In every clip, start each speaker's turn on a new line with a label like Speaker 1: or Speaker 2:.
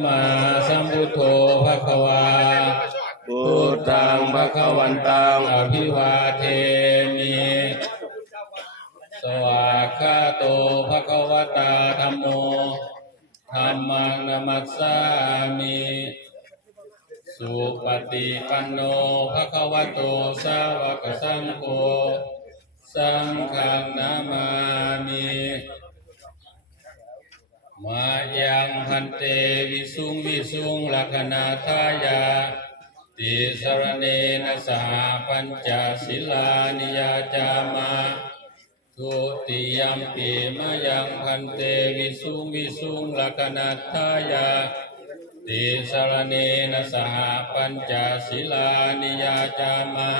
Speaker 1: มาสัมพุทโธภะคะวา
Speaker 2: พุทธังภะคะวันตัง
Speaker 1: อภิวาเทมิสวากขาโตภะคะวตาธัมโมธัมมังนัมัสสามิสุปฏิปันโนภะคะวะโตสาวกสังโฆสังฆังนามามิ มายังพันเตวิสุงวิสุงลักนาทายาติสรเนนะสหปัญจศิลานิยาจามาทุติยมปีมายังพันเตวิสุงวิสุงลักนาทายาติสรเนนะสหปัญจศิลานิยาจามา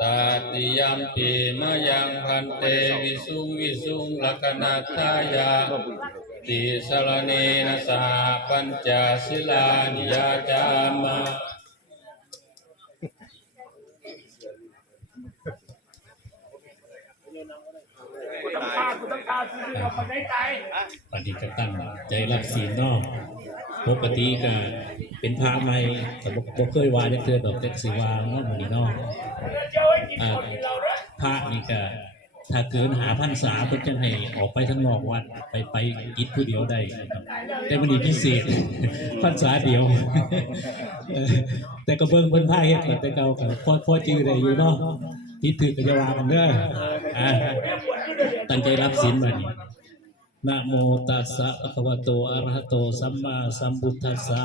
Speaker 1: ตาติยมปีมายังพันเตวิสุงวิสุงลักนาทายา ติสรเนนะสหปัญจศิลานิยาจามา
Speaker 3: กูต้องฆ่ากูต้องฆ่าชีวิตเราคนได้ใจ
Speaker 4: ปฏิกตั้งใจรับศีลนอกปกติก็เป็นพระใหม่แต่บ่เคยว่าจะเทือดอกเต็กสิวานาะมื้อนี้เนาะ
Speaker 3: เจ้าให้กินคนเราด้วย
Speaker 4: พระนี่ก็ ถ้าเกินหาพรรษาเพิ่นจังให้ออกไปข้งนอกวัดไปไปกิจผู้เดียวได้ครับ แต่มื้อนี้พิเศษพรรษาเดียว แต่ก็เบิ่งเพิ่นพาเฮ็ดแต่เก่าก็พอพอจื้อได้อยู่เนาะผิดถูกก็จะวากันเด้อตั้งใจรับศีลมานี่นะโมตัสสะภะคะวะโตอะระหะโตสัมมาสัมพุทธัสสะ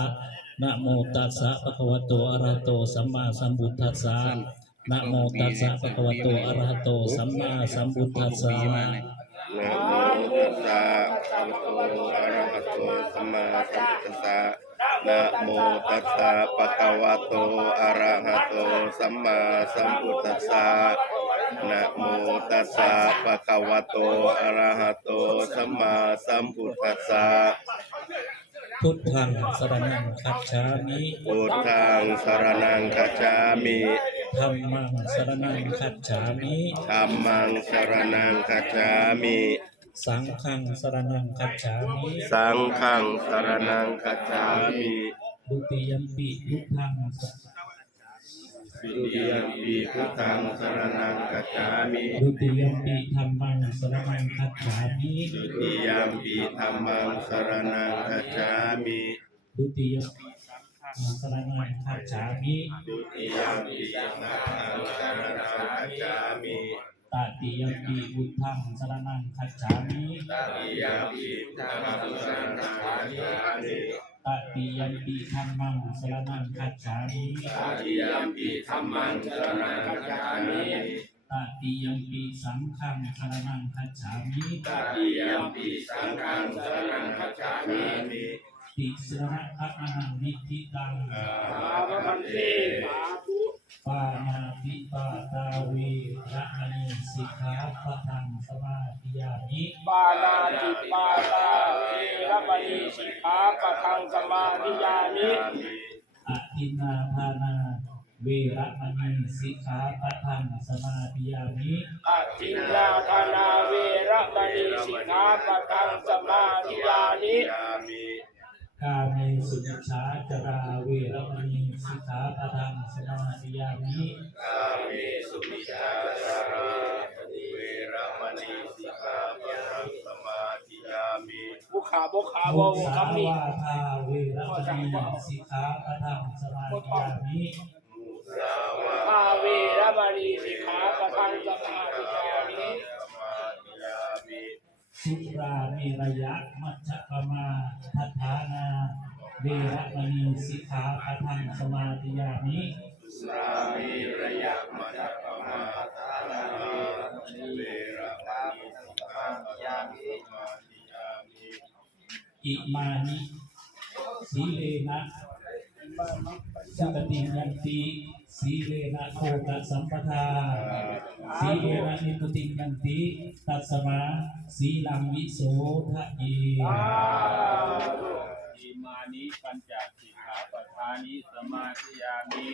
Speaker 4: นะโมตัสสะภะคะวะโตอะระหะโตสัมมาสัมพุทธัสสะ นะโมตัสสะภะคะวะโตอะระหะโตสัมมาสัมพุทธัสสะ
Speaker 2: นะโมตัสสะภะคะวะโตอะระหะโตสัมมาสัมพุทธัสสะนะโมตัสสะภะคะวะโตอะระหะโตสัมมาสัมพุทธัสสะนะโมตัสสะภะคะวะโตอะระหะโตสัมมาสัมพุทธัสสะ
Speaker 4: พุทธังสรณังคัจฉามิ
Speaker 2: พุทธังสรณังคัจฉามิ
Speaker 4: ธัมมังสรณังคัจฉามิ
Speaker 2: ธัมมังสรณังคัจฉามิ
Speaker 4: สังฆังสรณังคัจฉามิ
Speaker 2: สังฆังสรณังคัจฉามิ
Speaker 4: ดุติยัมปิพุทธัง
Speaker 2: ปิยมปีพุทธังสรณังคัจฉามิ
Speaker 4: ดุติยัมปิธัมมังสรณังคัจฉามิ
Speaker 2: ดุติยมปีธัมมังสรณังคัจฉามิ
Speaker 4: ดุติยัมปิ สรณังคัจฉามิ
Speaker 2: ดุติยมปีสังฆังสรณังคัจฉามิ
Speaker 4: ตติยัมปีบุตทังสรนังคัจฉามิ
Speaker 2: ตติยมปีธัมมังสรณังคัจฉามิ
Speaker 4: ตติยัมปีธรรมังสรนังคัจฉามิ
Speaker 2: ตติยมปีธัมมังสรณังคัจฉามิ
Speaker 4: ตติยัมปีสังฆังสรนังคัจฉามิ
Speaker 2: ตติยมปีสังฆังสรณังคัจฉามิ
Speaker 4: ติสระพระอนังนิทิตัง
Speaker 3: อาพันเตสาธุ
Speaker 4: ปานาติปาตาเวระมณีสิกขาปะทังสมาธิยามิ
Speaker 3: ปานาติปาตาเวรมณีสิกขาปะทังสมาธิยามิ
Speaker 4: อทินาทานาเวระมณีสิกขาปะทังสมาธิยามิ
Speaker 3: อาทินนาธนาเวรมณีสิกขาปะทังสมาธิยามิ
Speaker 4: กาเมสุมิชฌาจาราเวรมณีสิกขาปะทังสมาธิยามิ
Speaker 2: กาเมสุมิชาจาราเวรมณีสิกขาปะทังสมาธิยามิ
Speaker 3: บุขาบุขา
Speaker 4: มุ
Speaker 3: บุ
Speaker 4: สา
Speaker 3: คำนี้
Speaker 4: วาทาเวรมณีสิกขาปะทังสมาธิยามิ
Speaker 2: สาวะ
Speaker 3: อาเวรมณีสิกขา สุ
Speaker 4: ราเมรยะมัจจปมาทัฏฐานาเวรมณีสิกขาปะทังสมาธิยามิ
Speaker 2: สามีระยะมัจจปมาทานาเวรมณีสิกขาปะทังสมาธิยามิ
Speaker 4: อิมานิสีเลนะสุปฏิยันติ สีเลนะโคตะสัมปทา สีเลนะนิพุติยันติ ตัสมาสีลังวิโสทะเย
Speaker 1: อิมานิปัญจสิขาปทานิสมาธิยามิ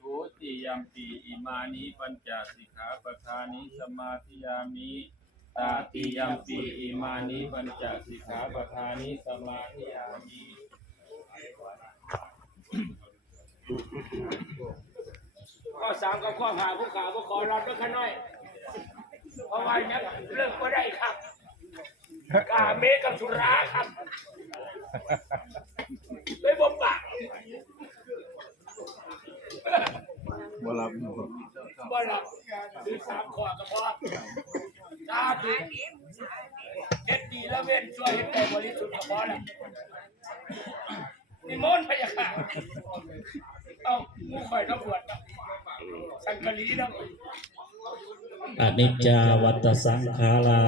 Speaker 1: ทุติยมปีอิมานิปัญจสิขาปทานิสมาธิยามิตาติยมปีอิมานิปัญจสิขาปทานิสมาธิยามิ Thank you. า
Speaker 3: มกับข้อหาผู้ขาผู้ขอรับด้วยขน้อยเพราะว่ายังเลิกก็ได้ครับกาเมกับสุราครับไม่บ่ปาก
Speaker 2: บ่รับ
Speaker 3: บ่หลับถือสามข้อก็พอตาถึงเฮ็ดดีแล้วเว้นช่วยเฮ็ดได้บริสุทธิ์ก็พอแล้วนิมนต์พระยาค่ะเอ้าหมูข่อยต้องบวชนะสังกะลีนะ
Speaker 4: อนิจจาวัตสังขารา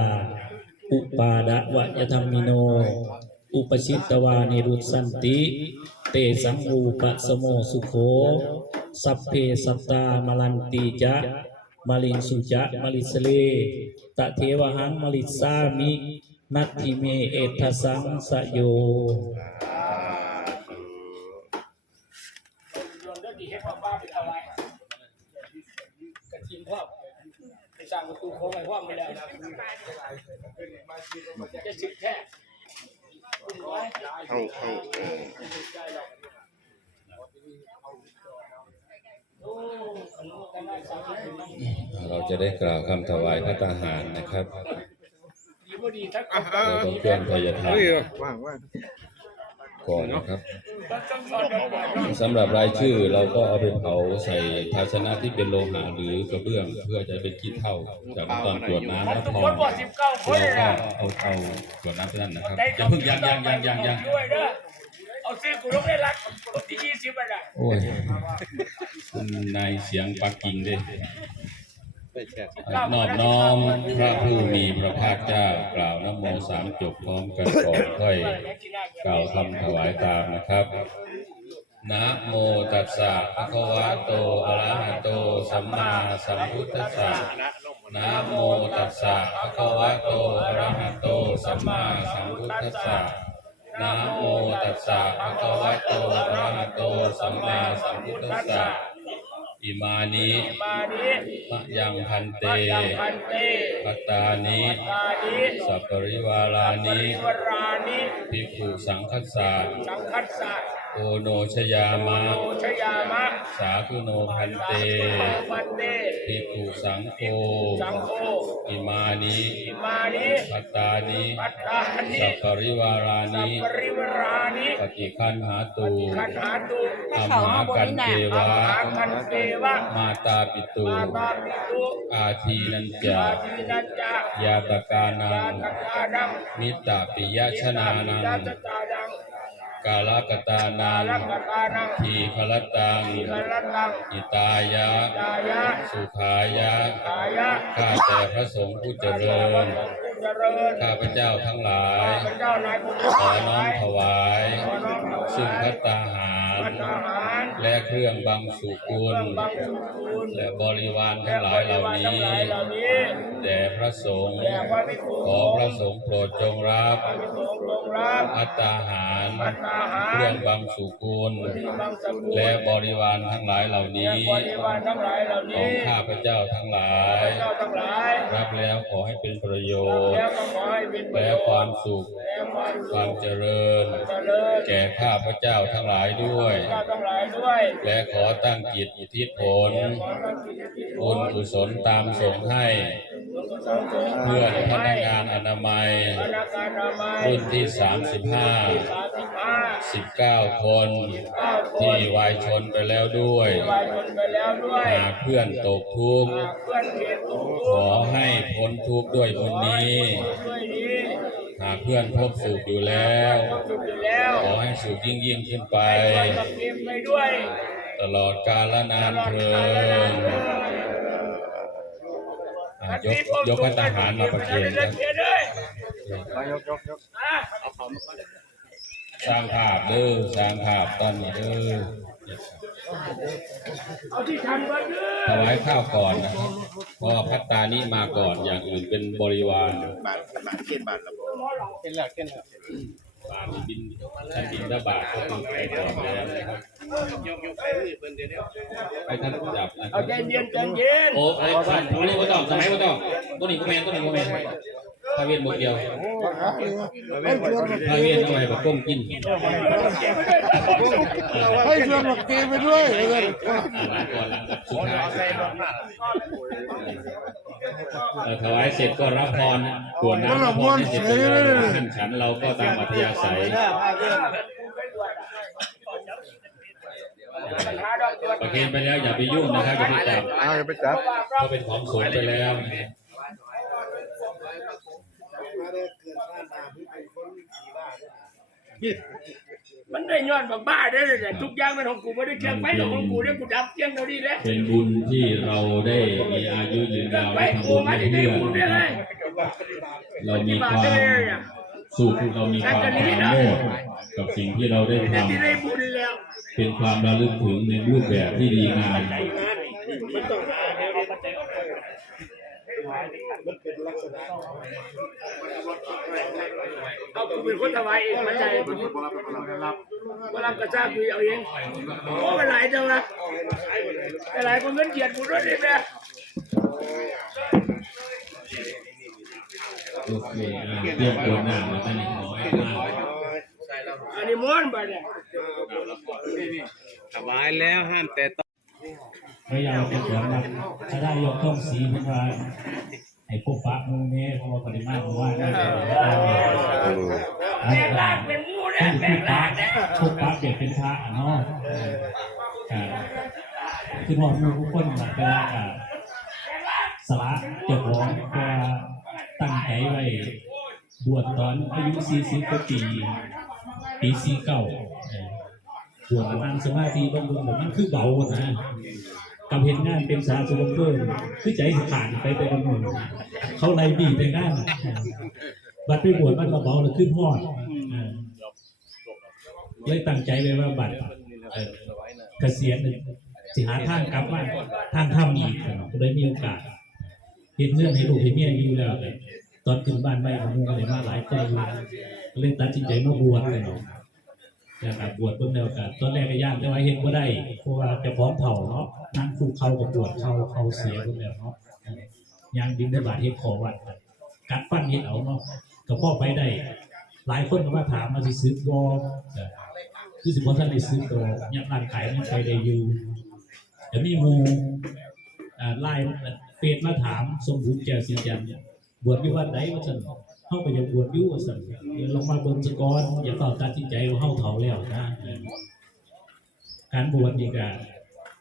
Speaker 4: อุปาดะวะยธรรมิโน อุปชิตตวานิรุตสันติ เตสังอูปะสโมสุโข สัพเพสัตตามลันติจะมาลินสุจะมาลิสเลตะเทวหังมาลิสามิ นัตถิเมเอทสังสยโย
Speaker 3: โยนได้ดีให้พ่อป้าไปถวายกระทิง พ่อไปสั่งประตูโค้งไปพ่อมาแล้วจะชิดแท้คุณน้อย
Speaker 2: เข้าเข้าเออ
Speaker 3: โอ้ขนมกันได้สามสิบนาที
Speaker 1: เราจะได้กล่าวคำถวายพระตาหารนะครับเราต้องเคลื่อนพยา
Speaker 2: งว่าง
Speaker 1: ก่อนนะครับ
Speaker 3: สอนกันบ่อย
Speaker 1: สำหรับรายชื่อเราก็เอาไปเผาใส่ภาชนะที่เป็นโลหะหรือกระเบื้อง เพื่อจะเป็นขี้เถ้าจากตอนตรวจน้ำ
Speaker 3: มัน
Speaker 1: แล้ว
Speaker 3: ทุก
Speaker 1: พอ
Speaker 3: คนบ่สิบเก้าคน
Speaker 1: เรา
Speaker 3: เลย
Speaker 1: ก็
Speaker 3: นะ
Speaker 1: เอาเอาตรวจน้ำที่นั่นนะครับ
Speaker 3: ได้
Speaker 1: อย่าเพิ่งยังยังยังยังยัง
Speaker 3: ด้วยเด้อเอาซื้อกูต้องได้รักคนที่ยี่สิบอะนะ
Speaker 1: โอ้ยคุณนายเสียงปักกิ่งเด้ นอบน้อมพระผู้มีพระภาคเจ้ากล่าวนะโมสามจบพร้อมกันก่อนค่อยกล่าวคำถวายตามนะครับนะโมตัสสะภะคะวะโตอะระหะโตสัมมาสัมพุทธัสสะนะโมตัสสะภะคะวะโตอะระหะโตสัมมาสัมพุทธัสสะนะโมตัสสะภะคะวะโตอะระหะโตสัมมาสัมพุทธัสสะ อิมานิ
Speaker 3: มานิ
Speaker 1: มะยังพันเต
Speaker 3: ยังพันเต
Speaker 1: ปัตตานิ
Speaker 3: ตานิ
Speaker 1: สัปปริวารานิ
Speaker 3: วรานิ
Speaker 1: ภิกขุสังคัสสะ
Speaker 3: สังคัสสะ
Speaker 1: โอโนชยามะ
Speaker 3: โอชยามะ
Speaker 1: สาธุโนพันเต
Speaker 3: ปันเต
Speaker 1: ภิกขุสังโฆ
Speaker 3: สังโฆ
Speaker 1: อิมานิ
Speaker 3: อิมานิ
Speaker 1: ปัตตานิ
Speaker 3: ปัตตานิ
Speaker 1: สัปปริวารา
Speaker 3: สั
Speaker 1: นิ
Speaker 3: ปริวรานิ
Speaker 1: ปฏิคันหาตู
Speaker 3: ขันหาตุ
Speaker 1: อัมหากันเทวะ
Speaker 3: อากันเทวะ
Speaker 1: มาตาปิตู
Speaker 3: มาตาปิตุ
Speaker 1: อาทีนันจา
Speaker 3: อาทินันจายา
Speaker 1: ตกานั
Speaker 3: ยางตกาดัง
Speaker 1: มิตตาปิยชนานัง
Speaker 3: ยาตตาดัง
Speaker 1: กาลกตานัง
Speaker 3: รักตานัง
Speaker 1: ทีคลตัง
Speaker 3: กรัตตัง
Speaker 1: อิตายะ
Speaker 3: ตายะ
Speaker 1: สุขายะ
Speaker 3: กายะ
Speaker 1: ข้าแต่พระสงฆ์ผู้เจริญ
Speaker 3: เจริญ
Speaker 1: ข้าพเจ้าทั้งหลาย
Speaker 3: พระเจ้านายผู้
Speaker 1: ขอน้อมถวาย
Speaker 3: ขอน้อมถวาย
Speaker 1: ซึ่งพัตตาหาร
Speaker 3: อาหาร
Speaker 1: และเครื่องบังสุกุล
Speaker 3: บางสุกุล
Speaker 1: และบริวารทั้งหลายเหล่านี้
Speaker 3: เหล่านี้
Speaker 1: แด่พระสงฆ์
Speaker 3: แด่พระภิกษุ
Speaker 1: ขอพระสงฆ์โปรดจงรับ
Speaker 3: พระภิกษุจงรับ
Speaker 1: พัตตาหาร
Speaker 3: พัตตาหาร
Speaker 1: เครื่องบังสุกุล
Speaker 3: ที่บางสกุล
Speaker 1: และบริวารทั้งหลายเหล่า
Speaker 3: และ
Speaker 1: นี้
Speaker 3: บริวารทั้งหลายเหล่า
Speaker 1: ข
Speaker 3: นี้
Speaker 1: องข้าพเจ้าทั้งหลาย
Speaker 3: เจ้าทั้งหลาย
Speaker 1: รับแล้วขอให้เป็นประโยชน์
Speaker 3: แล้วก็ขอให้เป็นประ
Speaker 1: และ
Speaker 3: โยชน์
Speaker 1: ความสุข
Speaker 3: และ ความ
Speaker 1: ค
Speaker 3: สุ
Speaker 1: วาม
Speaker 3: ข
Speaker 1: เจริญ
Speaker 3: เจริญ
Speaker 1: แก่ข้าพเจ้าทั้งหลายด้วย
Speaker 3: เจ้าทั้งหลายด้วย
Speaker 1: และขอตั้งจิตอุทิศผล
Speaker 3: ขอตั้งจิตที่
Speaker 1: บุญกุศลตามส่งให้
Speaker 3: สังสงฆ์
Speaker 1: เพื่อนพนักงานอนามัย
Speaker 3: พนักงานอนามัย
Speaker 1: รุ่นที่ 35
Speaker 3: สามสิบห้า
Speaker 1: 19 คน
Speaker 3: เก้าค
Speaker 1: ที่
Speaker 3: น
Speaker 1: วายชนไปแล้วด้วย
Speaker 3: วายชนไปแล้วด้วย
Speaker 1: หากเพื่อนตกทุกข์
Speaker 3: หากเพื่อนเขตทุก
Speaker 1: ขอให้พ้นทุกข์ด้วยบุญนี้
Speaker 3: ด้วยนี้
Speaker 1: หากเพื่อนพบสุขอยู่แล้ว
Speaker 3: ต้องสุดอยู่แล้ว
Speaker 1: ขอให้สุขยิ่งยิ่งขึ้นไป
Speaker 3: ไปกับพิมพ์ไปด้วย
Speaker 1: ตลอดกาลนานเพลินอะยกยกพระทหารมาประเคนครับ
Speaker 3: เขียนเลย
Speaker 2: ยกยกยก
Speaker 3: อะ
Speaker 1: สร้างภาพเด้อสร้างภาพตอนนี้เด้อ
Speaker 3: เอาที่ทันมาเด้
Speaker 1: ถ
Speaker 3: อ
Speaker 1: วายข้าวก่อนนะครับเพราะว่าพัตตานี้มาก่อนอย่างอื่นเป็นบริวาร
Speaker 2: บาทบาทเขียนบาทละบ่
Speaker 1: บาทบินท่านบินระบาทก็คือไปก่อนแล้วนะครับไปท่านจับนะค
Speaker 3: เอา
Speaker 1: รับ
Speaker 3: ใจเย็นใจเย็น
Speaker 1: โอ้ไอ้ท่านตัวนี้ก็ต้องสมัยก็ต้องตัวนี้ก็แมนตัวนี้ก็แมน พาเวียนหมดเดียวพาเวียนทำไมแบบก้มกิน
Speaker 3: เก็บไว้ด้วย
Speaker 5: ให้ชวนบอกตีไปด้วยเลย
Speaker 1: หลายคนหลังจากสุดท้ายถวายเสร็จก็รับพรกวดน้ำพรเสร็จไปเลยท่านฉันเราก็ตามอัธยาศัยประเคนไปแล้วอย่าไปยุ่งนะครับอย่าไปจับ
Speaker 5: เอาอย่าไปจับ
Speaker 1: ก็เป็นของสงฆ์ไปแล้วนะครับ
Speaker 3: มันได้ย้อนบักบ้าได้เลยเนี่ยทุกอย่างเป็นของกูไม่ได้เชียงไปหรอกของกูเนี่ยกูดับเชียงเท่านี้เลย
Speaker 1: เป็นบุญที่เราได้มีอายุยืน
Speaker 3: เชีย
Speaker 1: ยางว
Speaker 3: ไป
Speaker 1: ได้ทำ
Speaker 3: กู
Speaker 1: บุญ
Speaker 3: มา
Speaker 1: ให้
Speaker 3: ที่ได้
Speaker 1: เพื่อ
Speaker 3: บุญได้เลย
Speaker 1: เรามีความสุขเรามีความปราโมทย์กับสิ่งที่เราได้ท
Speaker 3: ที่ได้บุญแล้วำ
Speaker 1: เป็นความระลึกถึงในรูปแบบที่ดีงาม
Speaker 3: เอากูเป็นคนถวายเองมาใจมารับกระชากกูเอาเองโอ้เป็นหลายจังละแต่หลายคนเงินเกียรติกูด้วยนี่แม่
Speaker 1: โอเคอ่าเตรียมตัวหน้ามาตั้งหนึ่งร้อยมาก
Speaker 3: อันนี้ม้วนไปเนี่ย
Speaker 2: ถวายแล้วห้ามแต่ต้อง
Speaker 4: ไม่ยาวเป็นเดือนะถ้าได้ยกต้องสีเพื่อให้พวกปะมึงเนี่ยพราะว่าปริมาณมันว่าเนี่ย
Speaker 3: แม่ลากเป็นงูเนี่ยแม่
Speaker 4: พวกปะ
Speaker 3: ลากเนี่ย
Speaker 4: พวกปะเด็กเป็นพระเนาะคือบอกมือทุกคนแบบเป็นอ่าสละเจ้าของก็ตั้งใจไว้บวชตอนอายุ40กว่าปีปีสี่เก้าบวชนั่งสมาธิบางคนแบบมันคือเบานะ กับเห็นงานเป็นสาธุเพื่อคือใจสิขาดไปไปบางคนเขาไล่บีไปงานบัตรไปบวชมันก็เบาแล้วขึ้นหอดเลยตั้งใจเลยว่าบัตรเกษียณสิหาทางกลับมาทางถ้ำอีกก็ได้มีโอกาสเห็นเรื่องให้ลูกให้เมียอยู่แล้วเลยตอนขึ้นบ้านไม่ผมก็เลยมาหลายคนอยู่ก็เลยตัดสินใจมาบวชเลยเนาะ นะครับบวชเพิ่งแล้วกันตอนแรกก็ยากแต่ว่าเห็นก็ได้เพราะว่าจะพร้อมเผาเนาะนั่งคุกเขากับบวชเขาเขาเสียเพิ่งแล้วเนาะยางดินได้บาดเฮ็ดขอวัดกัดฟันเฮ็ดเอาเนาะก็พ่อไปได้ หลายคนก็มาถามมาสิซื้อบ่แต่คือสิบ่ทันได้ซื้อตัวยังร้านขายมันไปได้อยู่เดี๋ยวมีหมู่อ่าไล่เฟซมาถามสมบูรณ์แก้วสีจันเนี่ยบวชอยู่วัดไหนว่าชน เข้าไปยังบวชยู่วสั่นเดี๋ยวลงมาบนสกอนอย่าต่อตัดสินใจว่าเข้าเถาแล้วนะการบวชนี่ก็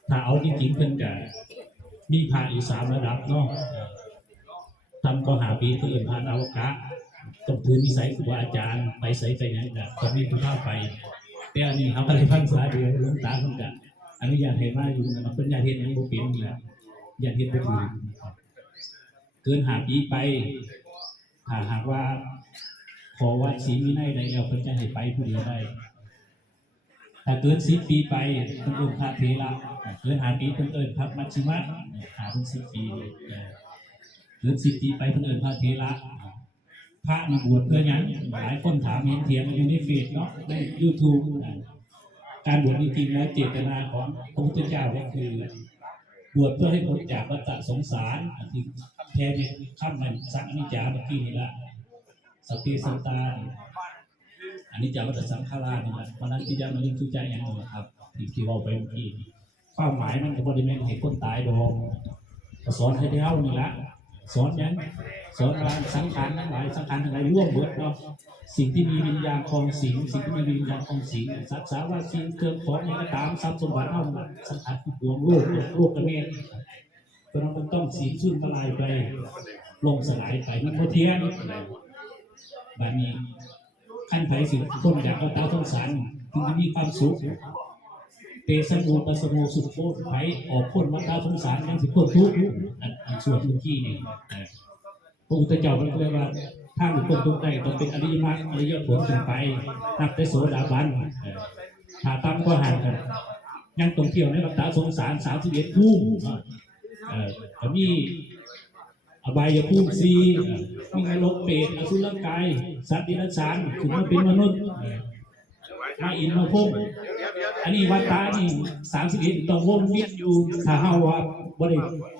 Speaker 4: ถ้าเอาจริงๆเพิ่นก็มีพระอยู่สามระดับเนาะเออทำก็หาปีเพื่อนพระนาวกะต้องถือนิสัยครูบาอาจารย์ไปใส่ไปหยังก็ต้องมีผู้เข้าไป แต่อันนี้เขาอะไรพันษาเดียวลวงตาเพิ่นก็อนุญาตให้มาอยู่นะเพิ่นญาติเฮ็ดหยังบ่เป็นนี่แหละญาติเฮ็ดบ่ถูกเกินหาปีไป ถ้าหากว่า ขอวัดศรีวินัยได้แล้วเพิ่นจะให้ไปผู้เดียวได้ถ้าเกินสิบปีไปเพิ่นเอิ้นพระเถระเกินหาปีเพิ่นเอิ้นพระมัชชิมะหาถึงสิบปีเกินสิบปีไปเพิ่นเอิ้นพระเถระพระมาบวชเพื่อหยังหลายคนถามเห็นเถียงอยู่ในเฟซเนาะใน YouTube อะการบวชจริงๆแล้วเจตนาของพระพุทธเจ้าก็คือบวชเพื่อให้พ้นจากวัฏสงสาร อันที่เนี่ยข้ามมันสังนิจาเมื่อกี้นี่ละสพเพสัตตาอันนี้จาวัฏสังขารานี่ละวันนั้นที่จะมาเรียนทุจใจอย่างนี้ครับที่ที่เราไปเมื่อกี้นี่ความหมายมันก็บริเวณให้คนตายดองสอนให้เท่านี่ละสอนยังสอนว่าสังขารทั้งหลายสังขารทั้งหลายร่วมเบิดเนาะสิ่งที่มีวิญญาณคลองสิงสิ่งที่มีวิญญาณคลองสิงสัตว์สาวาสิ่งเครื่องของอย่างก็ตามทรัพย์สมบัติเท่าสังขารที่ดวงโลกโลกกระเมน เพราะนั้นมันต้องสีชุ่นทลายไป ลงสลายไปมันโมเทียนแบบนี้ขั้นไผสิคนอยากเอาตาต้องสันถึงจะมีความสุขเตสมูปสมูสุขโคตรไผออกพ้นวัฏฏะสงสารยังสิพ้นทุกข์อันอันส่วนเมื่อกี้นี่ออพระพุทธเจ้ามันเรียกว่าถ้าหรือคนตรงใดต้องเป็นอริยมรรคอริยผลขึ้นไปนับแต่โสดาบันถ้าตั้งก็ห่างกันยังตรงเที่ยวในวัฏฏะสงสารสามสิบเอ็ดภูมิ ก็มีอบายภูมิสีเอ่อมีนรกเปรตอสุรกาย สัตว์ดิรัจฉานถึงมาเป็นมนุษย์เอ่อมาอินมาพุ่มอันนี้วัฏฏะนี่สามสิบเอ็ดต้องวนเวียนอยู่ถ้าเฮาว่าบ่ได้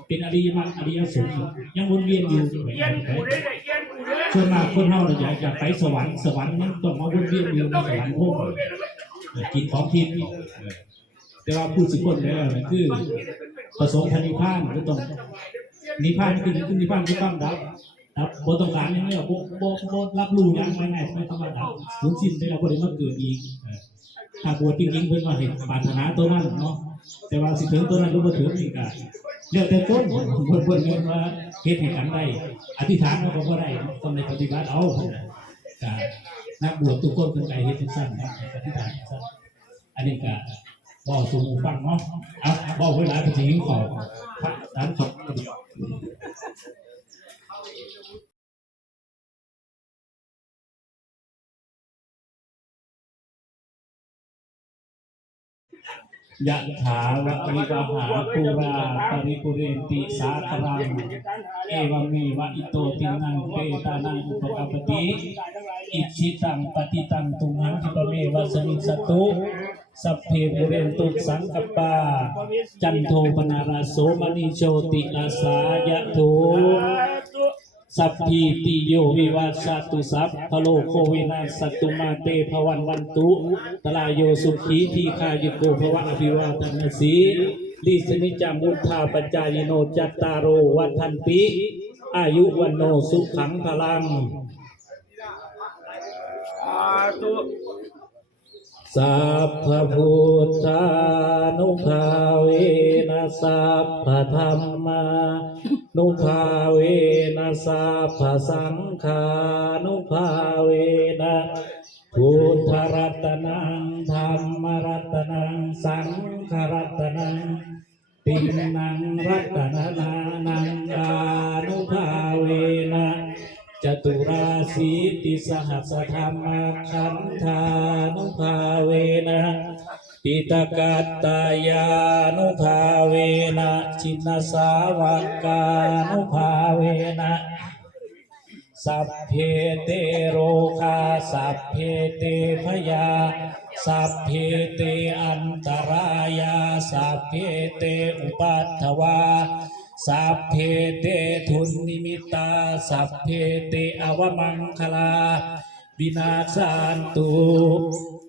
Speaker 4: เป็นอริยมรรคอริยสงฆ์ยังวนเวียนอยู่
Speaker 3: เย็นกูได้เลยเย็นกูได้
Speaker 4: ส่วนมากคนเฮาน่ะอยากจะไปสวรรค์สวรรค์นั้นต้องมาวนเวียนอยู่ในสวรรค์พุ่มกินของทิพย์เออแต่ว่าผู้สิคนแล้วนั่นคือ ประสงค์พันนิพพานก็ต้องนิพพานคือคือนิพพานคือความดับดับบต้องการอย่างนี้บ่บ่บ่รับรู้ย่างง่ายๆไม่ต้องมาดับสูญสิ้นไปแล้วบ่ได้มาเกิดอีกถ้าบวชจริงๆเพิ่อนว่าเห็นปรารถนาตัวนั้นเนาะแต่ว่าสิถึงตัวนั้นรือบ่ถึงนี่ก็แล้วแต่ต้นเพิ่นเพิ่นเพิ่นว่าเฮ็ดให้กันได้ อธิษฐานเอาก็ได้ต้องในปฏิบัติเอาก็นักบวชทุกคนเพิ่นก็เฮ็ดจังซั่นนะอธิษฐานจังซั่นอันนี้ก็ บอกสู่หมู่ฟังเนาะเอาบอกเวลาไปถึงขอพระสามขอบยะถาวะริวหาปูราปริปุเรนติสาครังเอวเมวะอิโตตินังเปตานังอุปกปติอิชิตังปฏิตังตุมหังคิปเมวะสมิสตุ สัพเพปุเรนตุสังกปา จันโทปนาราโสมณีโชติอาสายะโทสัพพีติโยวิวัชชาตุสัพพโลโควินาสตุมาเตภวันวันตุตลายโยสุขีทีคายุโกภวะอภิวาทนาสีลิสนิจามุทธาปัจจายโนจัตตารโอวัฏันติ อายุวันโนสุขังพลัง
Speaker 3: สาธุ
Speaker 4: สัพพพุทธานุภาเวนะสัพพธรรมานุภาเวนะสัพพสังฆานุภาเวนะพุทธรัตนังธรรมรัตนังสังฆรัตนังติมังรัตนานังอานุภาเวนะ จตุราสีติสหัสธรรมขันธานุภาเวนะปิตกัตตายานุภาเวนะชินสาวกานุภาเวนะสัพเพเตโรคาสัพเพเตพยาสัพเพเตอันตรายาสัพเพเตอุปัฏฐวา สัพเพเตทุนนิมิตา สัพเพเตอวมังคลาวินาศาันตุ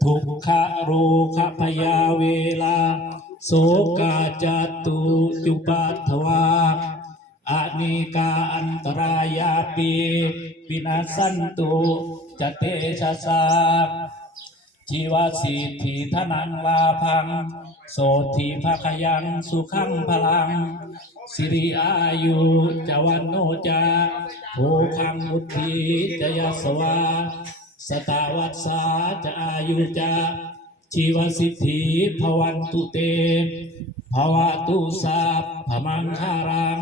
Speaker 4: ทุกขโรคพยาเวลา โสกาจตุจุปัฏฐวาอานิกาอันตรายาปีวินาสันตุจเตชะสา ชีวสิทธิธนังลาพัง โสธิภคยังสุขังพลัง สิริอายุจวันโนจาโภคังมุทีจยสวา สตาวัสสาจะอายุจาชีวสิทธิภวันตุเตภวะตุสาพมังคารัง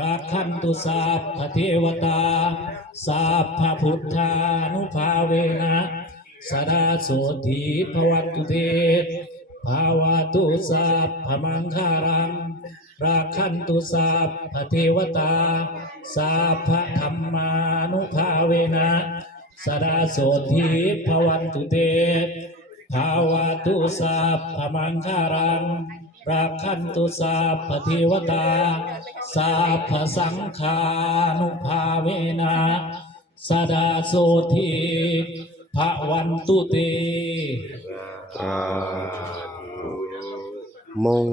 Speaker 4: รักขันตุสาพเทวตา สาพพพุทธานุภาเวนะ สดาโสธีภวันตุเตภาวะตุสาพพมังคารังรักขันตุสาพพเทวตา สาพพธรรมานุภาเวนะสดาโสธีภวันตุเตภาวะตุสัพพมังคารังรักขันตุสัพพเทวตาสัพพสังฆานุภาเวนะสดาโสธี ภวันตุเต
Speaker 2: สาธุมง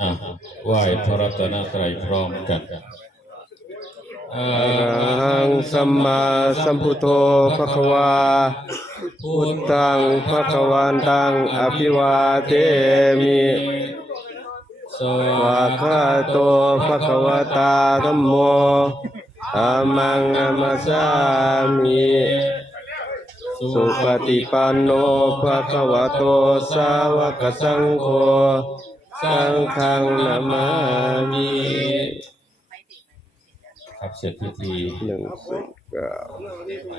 Speaker 1: อะไหว้พระรัตนตรัยพร้อมกันอา
Speaker 2: อะระหังสัมมาสัมพุทโธภะคะวาพุทธังภะคะวันตังอภิวาเทมิ
Speaker 1: ส
Speaker 2: วะคะโตภะคะวะตาธัมโม ธัมมังนัมสสามิสุปฏิปันโนภะคะวะโตสาวกสังโฆสังฆังนามามิ
Speaker 1: ครับเสร็จพิธี
Speaker 2: หนึ่งศูนย์เก้า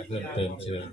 Speaker 1: เพิ่มเติมเชิญ